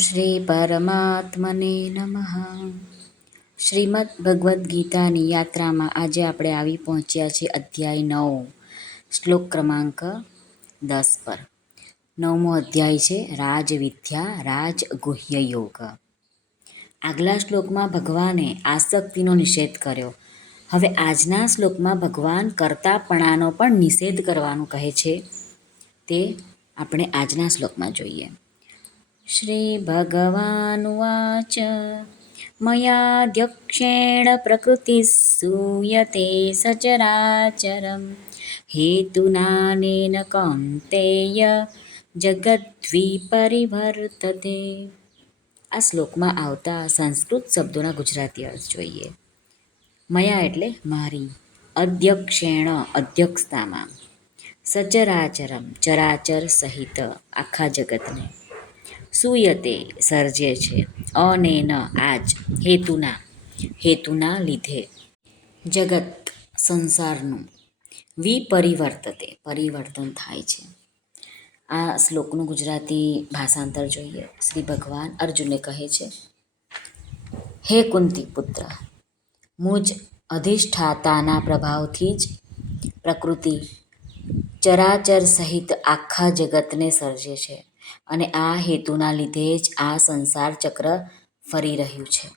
શ્રી પરમાત્મને નમઃ શ્રીમદ ભગવદ્ ગીતાની યાત્રામાં આજે આપણે આવી પહોંચ્યા છીએ અધ્યાય નવ, શ્લોક ક્રમાંક દસ પર. નવમો અધ્યાય છે રાજવિદ્યા રાજ ગુહ્ય યોગ. આગલા શ્લોકમાં ભગવાને આસક્તિનો નિષેધ કર્યો. હવે આજના શ્લોકમાં ભગવાન કરતાપણાનો પણ નિષેધ કરવાનું કહે છે. તે આપણે આજના શ્લોકમાં જોઈએ. श्रीभगवानुवाच मयाध्यक्षेण प्रकृतिः सूयते सचराचरं हेतुनानेन कौन्तेय જગદ્વિપરિવર્તતે આ શ્લોકમાં આવતા સંસ્કૃત શબ્દોના ગુજરાતી અર્થ જોઈએ મયા એટલે મારી અધ્યક્ષેણ અધ્યક્ષતામાં સચરાચરમ ચરાચર સહિત આખા જગતને સુયતે સર્જે છે. અને ન આજ હેતુના હેતુના લીધે. જગત સંસારનું વિપરિવર્તતે પરિવર્તન થાય છે. આ શ્લોકનું ગુજરાતી ભાષાંતર જોઈએ. શ્રી ભગવાન અર્જુનને કહે છે, હે કુંતી પુત્ર, મુજ અધિષ્ઠાતાના પ્રભાવથી જ પ્રકૃતિ ચરાચર સહિત આખા જગતને સર્જે છે. અને આ હેતુના લીધે જ આ સંસાર ચક્ર ફરી રહ્યું છે.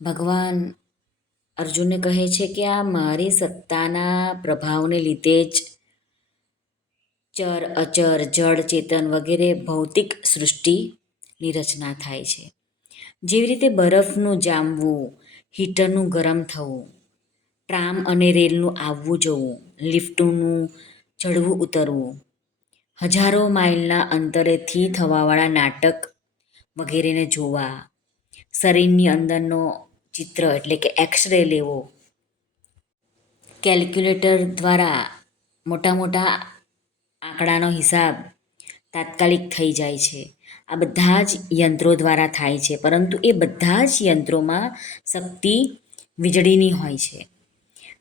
ભગવાન અર્જુનને કહે છે કે આ મારી સત્તાના પ્રભાવને લીધે જ ચર, અચર જળ ચેતન વગેરે ભૌતિક સૃષ્ટિની રચના થાય છે. જેવી રીતે બરફનું જામવું, હીટરનું ગરમ થવું, ટ્રામ અને રેલનું આવવું જવું, લિફ્ટનું ચડવું ઉતરવું હજારો માઇલના અંતરેથી થવાવાળા નાટક વગેરેને જોવા, શરીરની અંદરનો ચિત્ર એટલે કે એક્સરે લેવો. કેલ્ક્યુલેટર દ્વારા મોટા મોટા આંકડાનો હિસાબ તાત્કાલિક થઈ જાય છે. આ બધા જ યંત્રો દ્વારા થાય છે, પરંતુ એ બધા જ યંત્રોમાં શક્તિ વીજળીની હોય છે.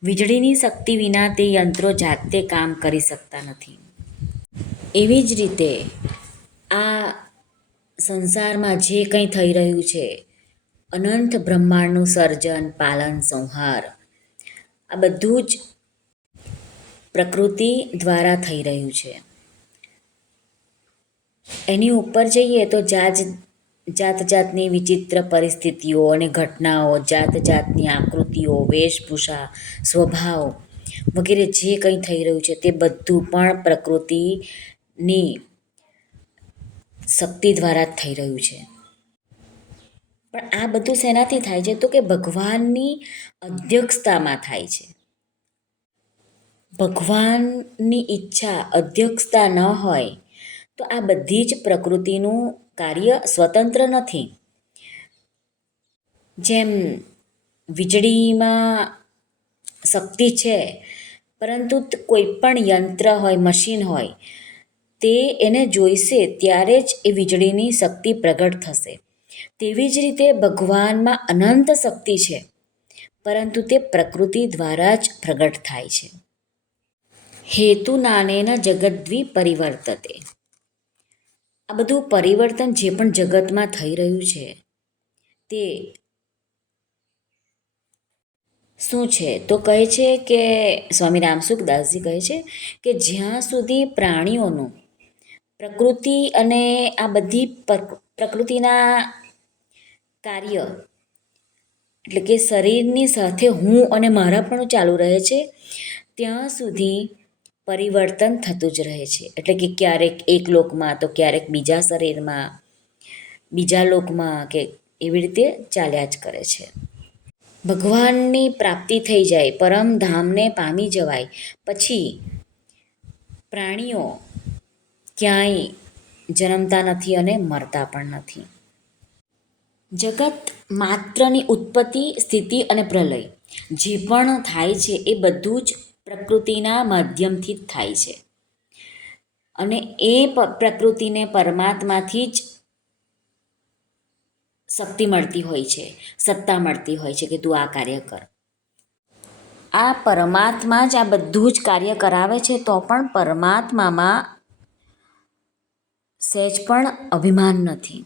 વીજળીની શક્તિ વિના તે યંત્રો જાતે કામ કરી શકતા નથી. એવી જ રીતે આ સંસારમાં જે કંઈ થઈ રહ્યું છે, અનંત બ્રહ્માંડનું સર્જન, પાલન, સંહાર, આ બધું જ પ્રકૃતિ દ્વારા થઈ રહ્યું છે. એની ઉપર જઈએ તો જાત જાત જાતની વિચિત્ર પરિસ્થિતિઓ અને ઘટનાઓ જાત જાતની આકૃતિઓ, વેશભૂષા, સ્વભાવ વગેરે જે કંઈ થઈ રહ્યું છે તે બધું પણ પ્રકૃતિની શક્તિ દ્વારા જ થઈ રહ્યું છે. પણ આ બધું શેનાથી થાય છે? તો કે ભગવાનની અધ્યક્ષતામાં થાય છે. ભગવાનની ઈચ્છા અધ્યક્ષતા ન હોય, તો આ બધી જ પ્રકૃતિનું કાર્ય સ્વતંત્ર નથી. જેમ વીજળીમાં શક્તિ છે, પરંતુ કોઈ પણ યંત્ર હોય, મશીન હોય તે એને જોઈશે ત્યારે જ એ વીજળીની શક્તિ પ્રગટ થશે. તેવી જ રીતે ભગવાનમાં અનંત શક્તિ છે, પરંતુ તે પ્રકૃતિ દ્વારા જ પ્રગટ થાય છે. હેતુ નાનેન જગદ્વી પરિવર્તતે. આ બધું પરિવર્તન જે પણ જગતમાં થઈ રહ્યું છે, તે શું છે? તો કહે છે કે, સ્વામી રામસુખદાસજી કહે છે કે જ્યાં સુધી પ્રાણીઓનું પ્રકૃતિ અને આ બધી પ્રકૃતિના કાર્ય, એટલે કે શરીરની સાથે હું અને મારા પણ ચાલુ રહે છે, ત્યાં સુધી પરિવર્તન થતું જ રહે છે. એટલે કે ક્યારેક એક લોકમાં તો ક્યારેક બીજા શરીરમાં, બીજા લોકમાં કે એવી રીતે ચાલ્યા જ કરે છે. ભગવાનની પ્રાપ્તિ થઈ જાય પરમધામને પામી જવાય. પછી પ્રાણીઓ ક્યાંય જન્મતા નથી અને મરતા પણ નથી. જગત માત્રની ઉત્પત્તિ, સ્થિતિ અને પ્રલય જે પણ થાય છે એ બધું જ પ્રકૃતિના માધ્યમથી જ થાય છે. અને એ પ્રકૃતિને પરમાત્માથી જ શક્તિ મળતી હોય છે, સત્તા મળતી હોય છે કે તું આ કાર્ય કર. આ પરમાત્મા જ આ બધું જ કાર્ય કરાવે છે તો પણ પરમાત્મામાં સહેજ પણ અભિમાન નથી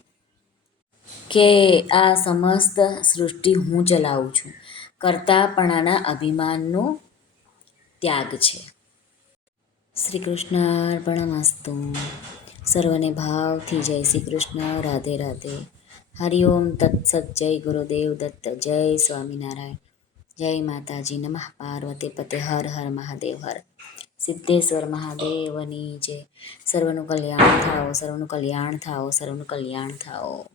કે આ સમસ્ત સૃષ્ટિ હું ચલાવું છું. કરતાપણાના અભિમાનનો ત્યાગ છે. શ્રી કૃષ્ણ અર્પણમસ્તુ સર્વને ભાવથી જય શ્રી કૃષ્ણ રાધે. રાધે હરિઓમ તત્સત જય ગુરુદેવ દત્ત. જય સ્વામિનારાયણ. જય માતાજી નમઃ. પાર્વતી પતે. હર હર મહાદેવ. હર. સિદ્ધેશ્વર મહાદેવની જય. સર્વનું કલ્યાણ થાઓ સર્વનું કલ્યાણ થાઓ સર્વનું કલ્યાણ થાઓ.